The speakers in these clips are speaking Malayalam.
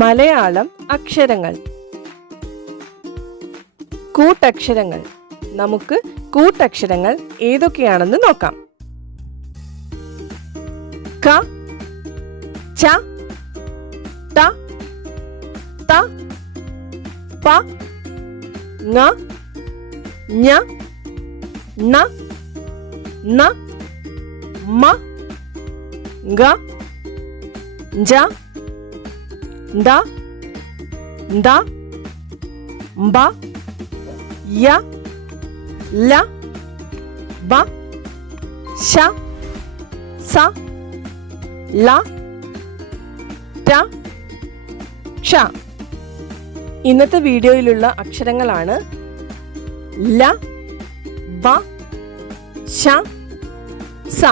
മലയാളം അക്ഷരങ്ങൾ. കൂട്ടക്ഷരങ്ങൾ. നമുക്ക് കൂട്ടക്ഷരങ്ങൾ ഏതൊക്കെയാണെന്ന് നോക്കാം. ക, ച, ത, ത, പ, ങ, ഞ, ന, ന, മ, ഗ, ജ, ദ, ദ, ബ, യ, ല, ബ, ശ, സ, ല, ട, ക്ഷ. ഇന്നത്തെ വീഡിയോയിലുള്ള അക്ഷരങ്ങളാണ് ല, ബ, ശ, സ.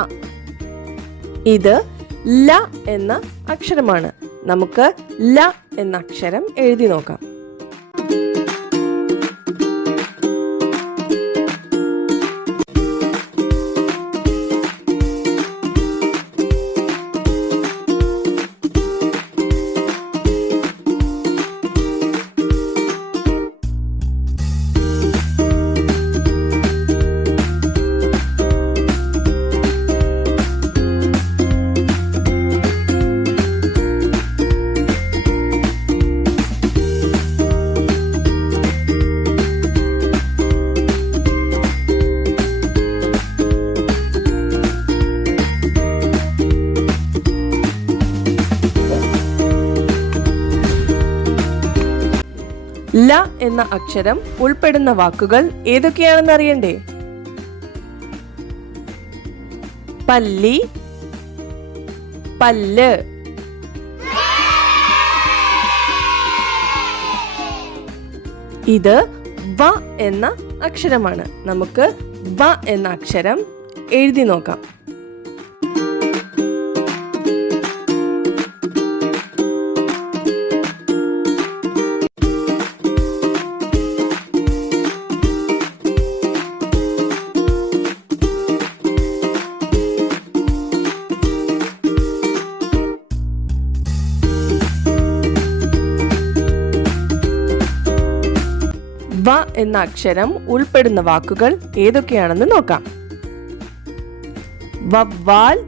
ഇത് ല എന്ന അക്ഷരമാണ്. നമുക്ക് ല എന്ന അക്ഷരം എഴുതി നോക്കാം. ല എന്ന അക്ഷരം ഉൾപ്പെടുന്ന വാക്കുകൾ ഏതൊക്കെയാണെന്ന് അറിയണ്ടേ? പല്ലി, പല്ല്. ഇത് വ എന്ന അക്ഷരമാണ്. നമുക്ക് വ എന്ന അക്ഷരം എഴുതി നോക്കാം. വ എന്ന അക്ഷരം ഉൾപ്പെടുന്ന വാക്കുകൾ ഏതൊക്കെയാണെന്ന് നോക്കാം. വവ്വാൽ,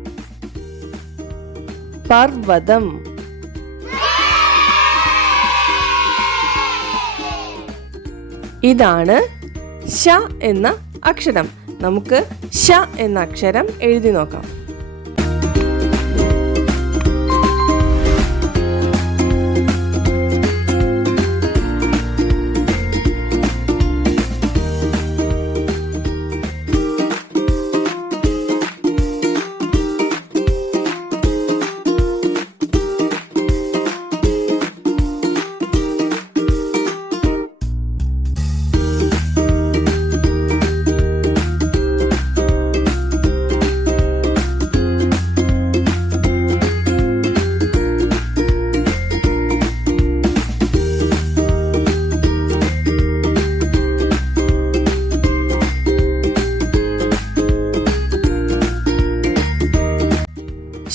പർവ്വതം. ഇതാണ് ശ എന്ന അക്ഷരം. നമുക്ക് ശ എന്ന അക്ഷരം എഴുതി നോക്കാം.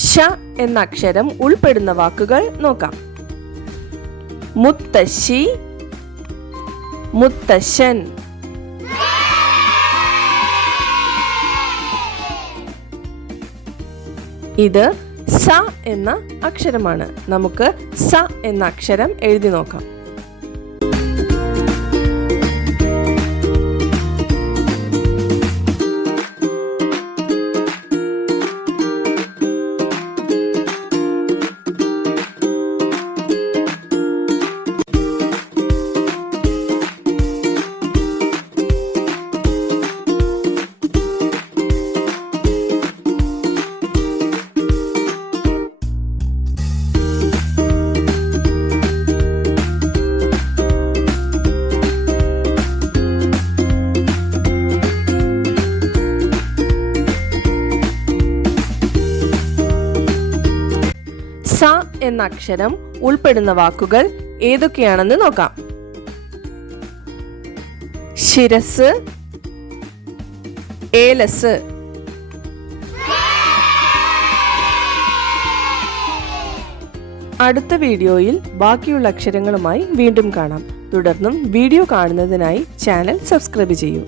ഷ എന്ന അക്ഷരം ഉൾപ്പെടുന്ന വാക്കുകൾ നോക്കാം. മുത്തശ്ശി, മുത്തശ്ശൻ. ഇത് സ എന്ന അക്ഷരമാണ്. നമുക്ക് സ എന്ന അക്ഷരം എഴുതി നോക്കാം. സ എന്ന അക്ഷരം ഉൾപ്പെടുന്ന വാക്കുകൾ ഏതൊക്കെയാണെന്ന് നോക്കാം. ശിരസ്, ഏലസ്. അടുത്ത വീഡിയോയിൽ ബാക്കിയുള്ള അക്ഷരങ്ങളുമായി വീണ്ടും കാണാം. തുടർന്നും വീഡിയോ കാണുന്നതിനായി ചാനൽ സബ്സ്ക്രൈബ് ചെയ്യൂ.